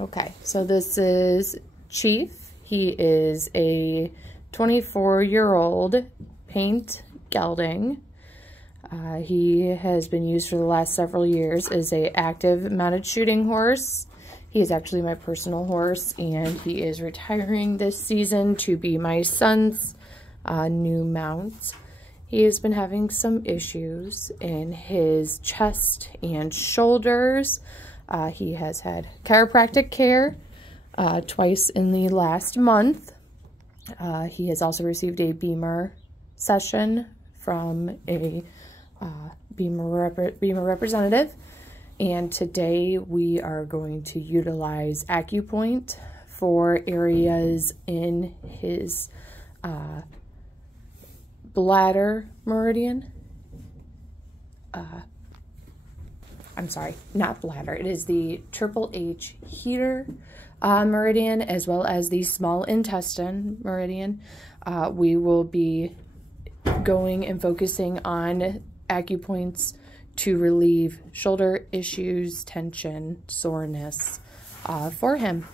Okay, so this is Chief. He is a 24-year-old paint gelding. He has been used for the last several years as a active mounted shooting horse. He is actually my personal horse, and he is retiring this season to be my son's new mount. He has been having some issues in his chest and shoulders. He has had chiropractic care twice in the last month. He has also received a BEMER session from a BEMER representative. And today we are going to utilize AcuPoint for areas in his bladder meridian. I'm sorry, not bladder. It is the Triple H heater meridian, as well as the small intestine meridian. We will be going and focusing on AcuPoints to relieve shoulder issues, tension, soreness for him.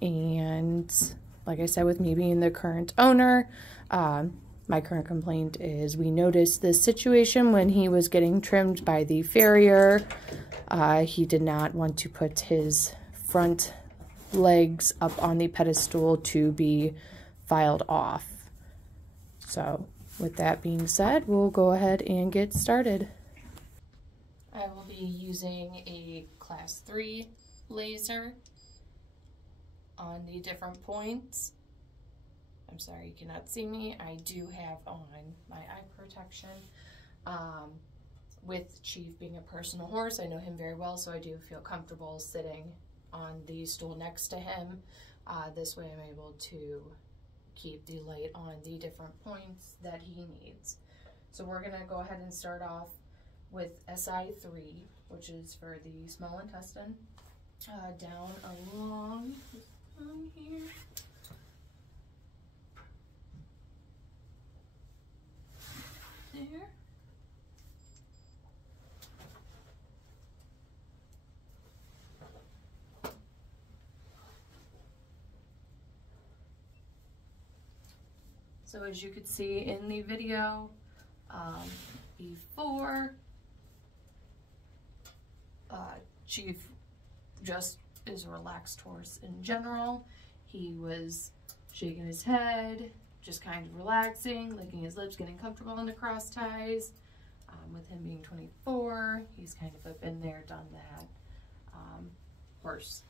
And like I said, with me being the current owner, my current complaint is we noticed this situation when he was getting trimmed by the farrier. He did not want to put his front legs up on the pedestal to be filed off. So with that being said, we'll go ahead and get started. I will be using a class 3 laser on the different points. I'm sorry you cannot see me. I do have on my eye protection. With Chief being a personal horse, I know him very well, so I do feel comfortable sitting on the stool next to him. This way I'm able to keep the light on the different points that he needs. So we're gonna go ahead and start off with SI3, which is for the small intestine, down along here. There. So as you could see in the video before, Chief just is a relaxed horse in general. He was shaking his head, just kind of relaxing, licking his lips, getting comfortable in the cross ties. With him being 24, he's kind of been there, done that horse.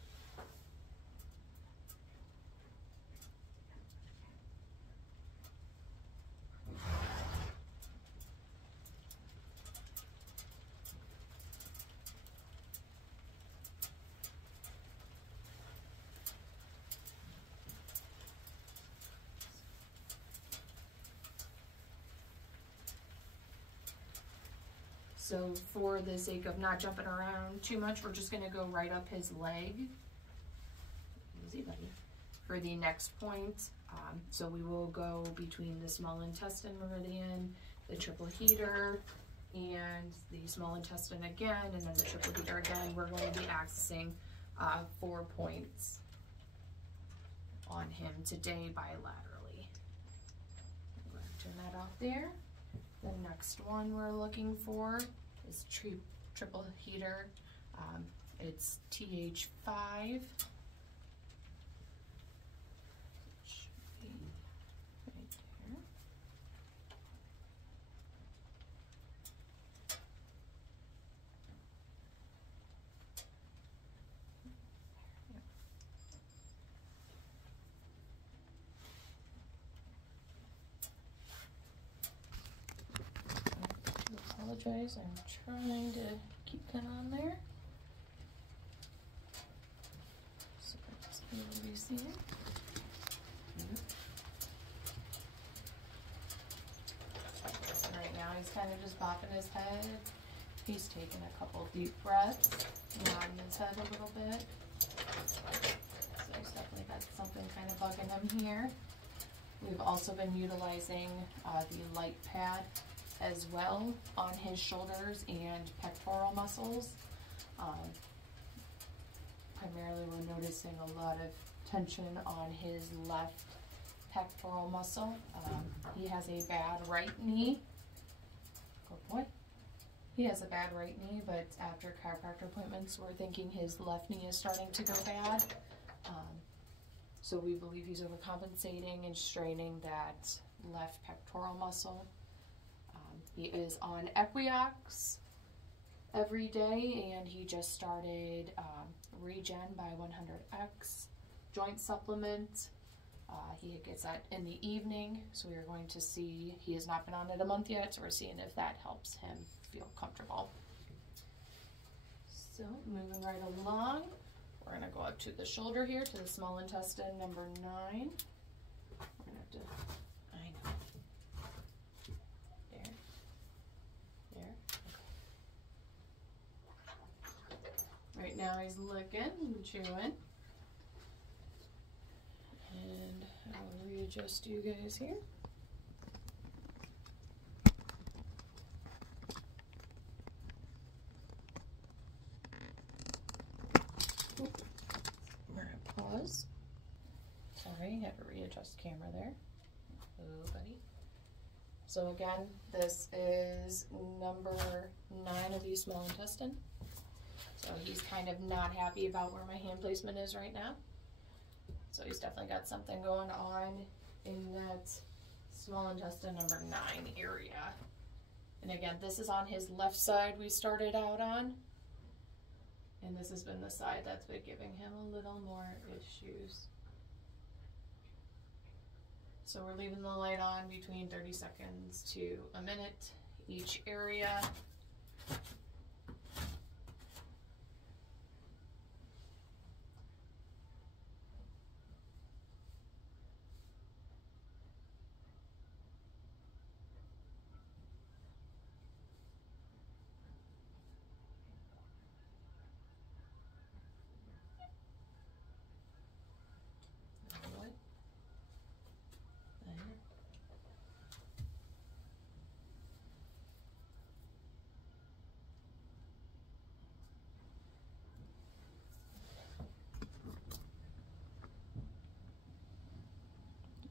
So for the sake of not jumping around too much, we're just gonna go right up his leg. Easy, buddy. For the next point, so we will go between the small intestine meridian, the triple heater, and the small intestine again, and then the triple heater again. We're going to be accessing 4 points on him today bilaterally. I'm going to turn that off there. The next one we're looking for is triple heater. It's TH5. Apologize, I'm trying to keep that on there. So let's be able to see it. So right now he's kind of just bopping his head. He's taking a couple deep breaths, nodding his head a little bit. So he's definitely got something kind of bugging him here. We've also been utilizing the light pad as well on his shoulders and pectoral muscles. Primarily, we're noticing a lot of tension on his left pectoral muscle. He has a bad right knee. Good boy. He has a bad right knee, but after chiropractor appointments, we're thinking his left knee is starting to go bad. So we believe he's overcompensating and straining that left pectoral muscle. He is on Equiox every day, and he just started Regen by 100X joint supplement. He gets that in the evening, so we are going to see. He has not been on it a month yet, so we're seeing if that helps him feel comfortable. So moving right along, we're going to go up to the shoulder here, to the small intestine, number 9. We're going to have to, I know. There. There. Okay. Right now he's licking and chewing. And I'll readjust you guys here. We're gonna pause. Sorry, had to readjust the camera there. Oh, buddy. So again, this is number 9 of the small intestine. So he's kind of not happy about where my hand placement is right now. So he's definitely got something going on in that small intestine number 9 area. And again, this is on his left side we started out on. And this has been the side that's been giving him a little more issues. So we're leaving the light on between 30 seconds to a minute each area.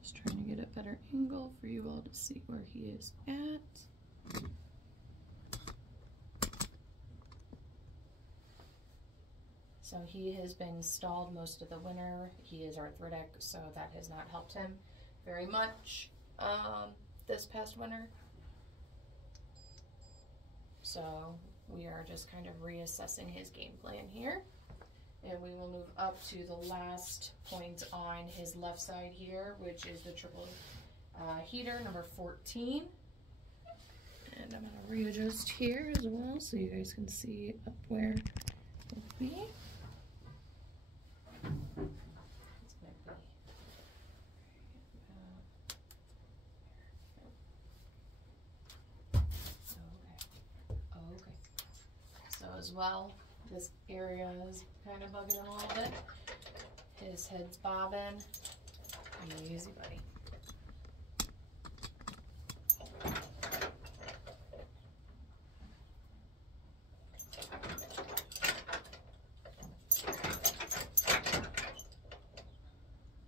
Just trying to get a better angle for you all to see where he is at. So he has been stalled most of the winter. He is arthritic, so that has not helped him very much this past winter. So we are just kind of reassessing his game plan here. And we will move up to the last point on his left side here, which is the triple heater, number 14. And I'm going to readjust here as well so you guys can see up where it will be. It's going to be okay. So as well, this area is kind of bugging him a little bit. His head's bobbing. Easy, buddy.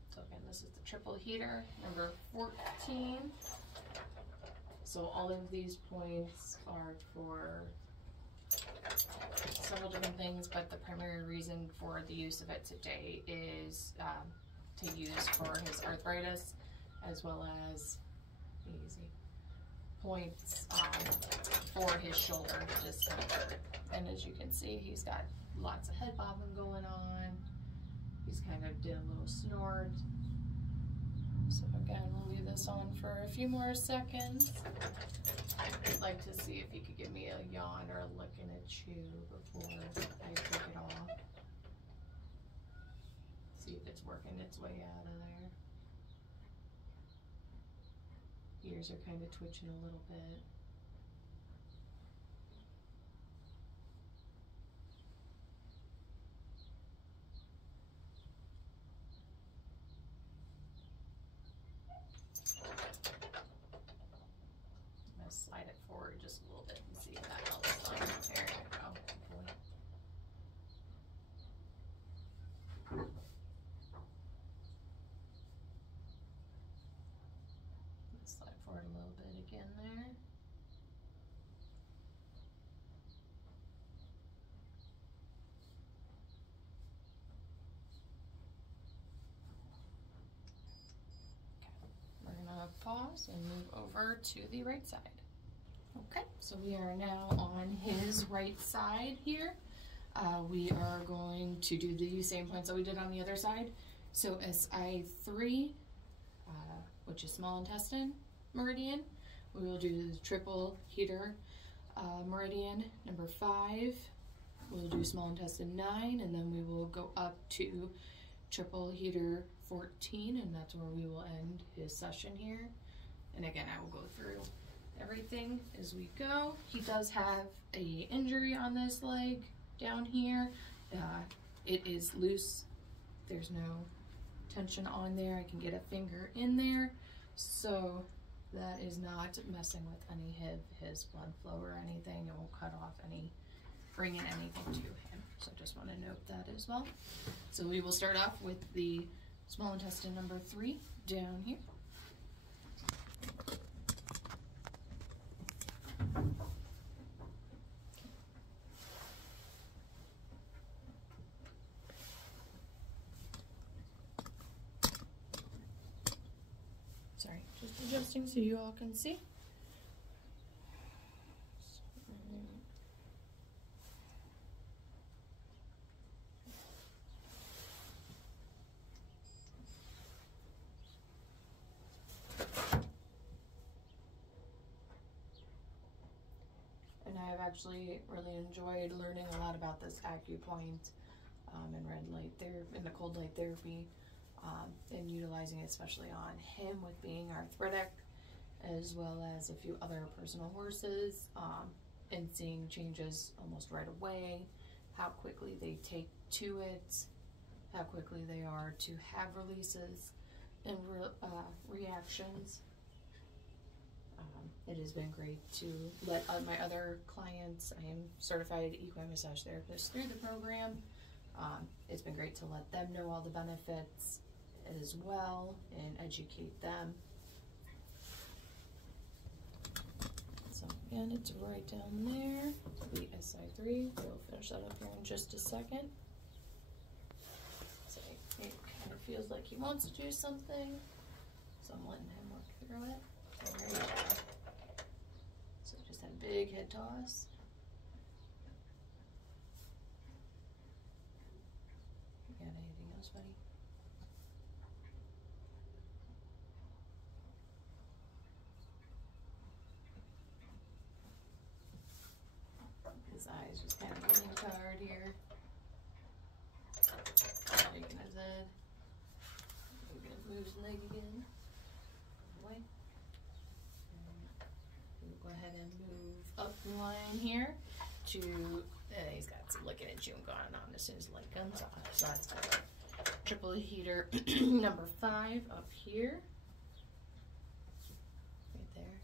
So again, this is the triple heater, number 14. So all of these points are for several different things, but the primary reason for the use of it today is to use for his arthritis, as well as points for his shoulder discomfort. And as you can see, he's got lots of head bobbing going on. He's kind of did a little snort. So again, we'll leave this on for a few more seconds. I'd like to see if you could give me a yawn or a lick and a chew before I take it off. See if it's working its way out of there. Ears are kind of twitching a little bit. Slide it forward just a little bit and see if that helps. There you go. sink in there. We're gonna pause and move over to the right side. Okay, so we are now on his right side here. We are going to do the same points that we did on the other side. So SI3, which is small intestine meridian. We will do the triple heater meridian. Number 5, we'll do small intestine 9, and then we will go up to triple heater 14, and that's where we will end his session here. And again, I will go through everything as we go. He does have a injury on this leg down here. It is loose. There's no tension on there. I can get a finger in there, so that is not messing with any of his blood flow or anything. It won't cut off any, bring in anything to him. So just want to note that as well. So we will start off with the small intestine number 3 down here. Sorry, just adjusting so you all can see. And I have actually really enjoyed learning a lot about this acupoint and red light therapy, and the cold light therapy, and utilizing it especially on him with being arthritic, as well as a few other personal horses, and seeing changes almost right away, how quickly they take to it, how quickly they are to have releases and reactions. It has been great to let my other clients, I am certified equine massage therapist through the program. It's been great to let them know all the benefits as well and educate them. So again, it's right down there, the SI3. We'll finish that up here in just a second. So it kind of feels like he wants to do something, so I'm letting him work through it. There you go. So just that big head toss. You got anything else, buddy? His eyes just kind of getting tired here. Shaking his head. We're gonna move his leg again. Away. We'll go ahead and move up the line here to, he's got some licking and chewing going on as soon as the light comes off. So that's good. Triple heater number 5 up here. Right there.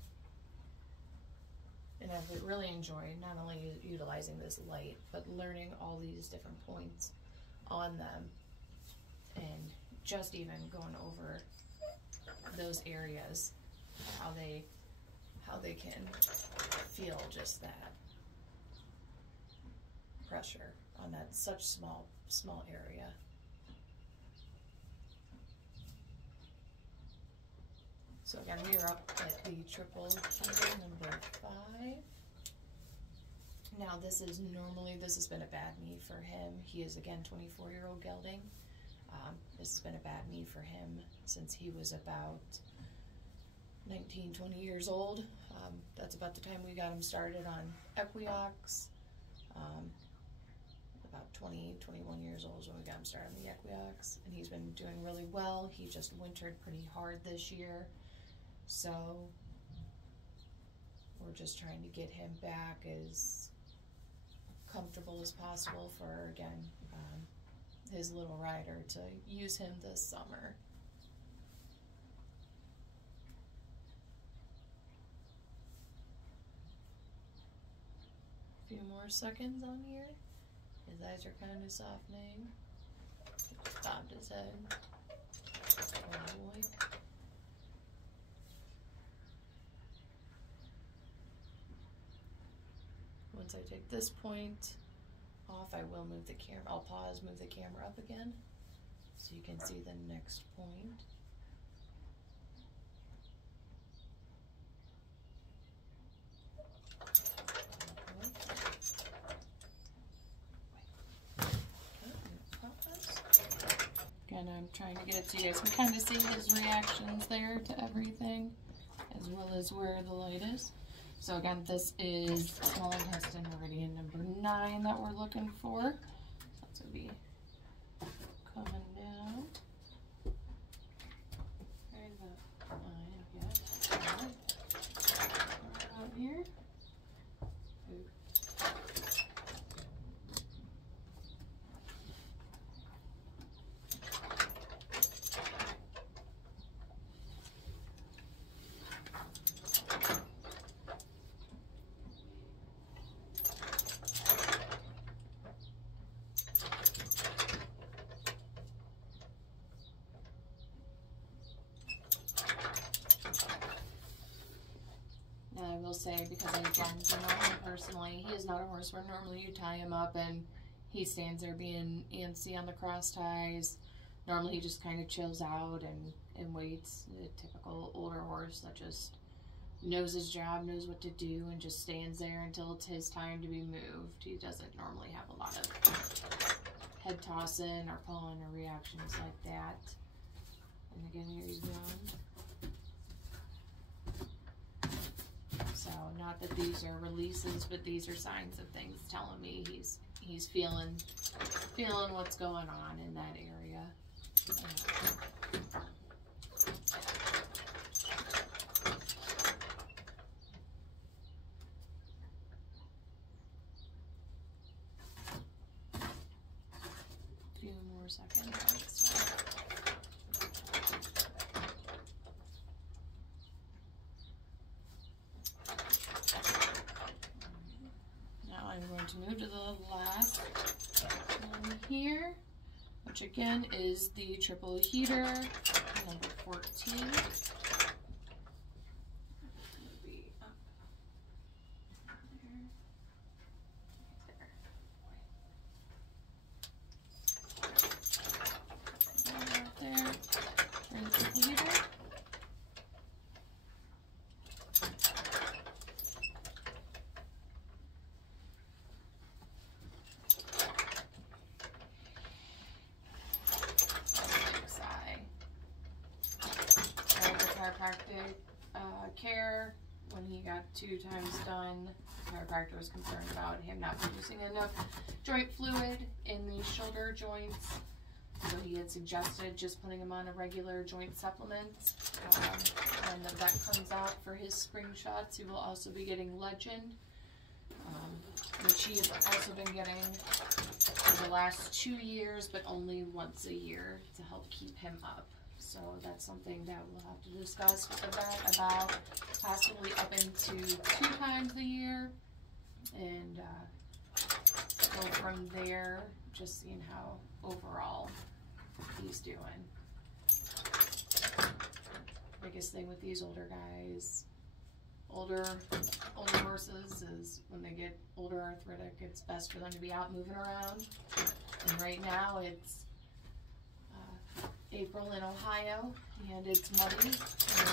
And I've really enjoyed not only utilizing this light, but learning all these different points on them, and just even going over those areas, how they can feel just that pressure on that such small area. So again, we are up at the triple heater number 5. Now this has been a bad knee for him. He is again 24-year-old gelding. This has been a bad knee for him since he was about 19, 20 years old. That's about the time we got him started on Equiox. About 20, 21 years old is when we got him started on the Equiox, and he's been doing really well. He just wintered pretty hard this year, so we're just trying to get him back as comfortable as possible for, again, his little rider to use him this summer. A few more seconds on here. His eyes are kind of softening. He just bobbed his head. Oh boy. once I take this point off, I will move the camera. I'll pause, move the camera up again so you can see the next point. Again, I'm trying to get it so you guys can kind of see his reactions there to everything, as well as where the light is. So again, this is small intestine meridian number 9 that we're looking for. So this would be coming down. Right about 9, yeah. Right out here. Ooh. And I will say, because I again do know him personally, he is not a horse where normally you tie him up and he stands there being antsy on the cross ties. Normally he just kind of chills out and waits. A typical older horse that just knows his job, knows what to do, and just stands there until it's his time to be moved. He doesn't normally have a lot of head tossing or pulling or reactions like that. And again, here he's going. So not that these are releases, but these are signs of things telling me he's feeling what's going on in that area. A few more seconds. Now I'm going to move to the last one here, which again is the triple heater, number 14. Be up there. Right there. Turn the triple heater. Chiropractic care. When he got 2 times done, the chiropractor was concerned about him not producing enough joint fluid in the shoulder joints, so he had suggested just putting him on a regular joint supplement. When the vet comes out for his spring shots, he will also be getting Legend, which he has also been getting for the last 2 years, but only once a year to help keep him up. So that's something that we'll have to discuss with the vet about, possibly up into 2 times a year, and go from there, just seeing how overall he's doing. Biggest thing with these older guys, older horses, is when they get older arthritic, it's best for them to be out moving around. And right now it's April in Ohio, and it's muddy,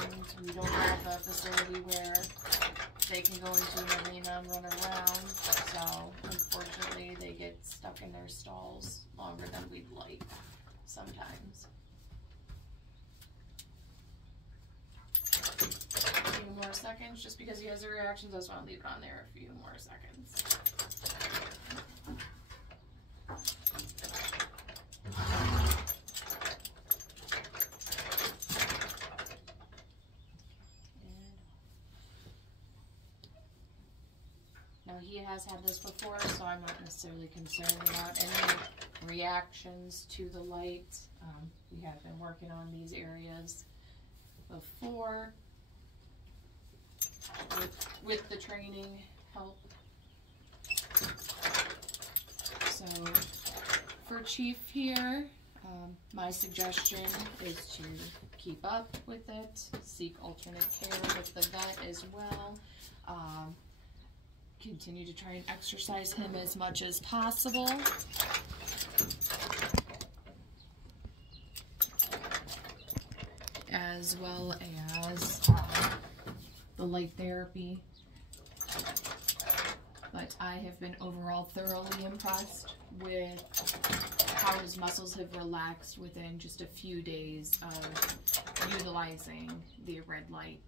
and we don't have a facility where they can go into an arena and run around, so unfortunately they get stuck in their stalls longer than we'd like sometimes. A few more seconds, just because he has the reactions, I just want to leave it on there a few more seconds. Now he has had this before, so I'm not necessarily concerned about any reactions to the light. We have been working on these areas before with the training help. So for Chief here, my suggestion is to keep up with it, seek alternate care with the vet as well. continue to try and exercise him as much as possible. As well as the light therapy. But I have been overall thoroughly impressed with how his muscles have relaxed within just a few days of utilizing the red light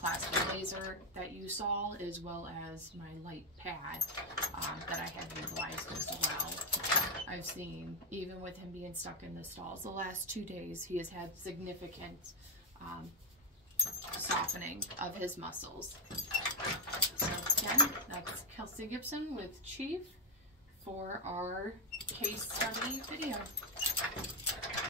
plastic laser that you saw, as well as my light pad that I have utilized as well. I've seen, even with him being stuck in the stalls the last 2 days, he has had significant softening of his muscles. So again, that's Kelsey Gibson with Chief for our case study video.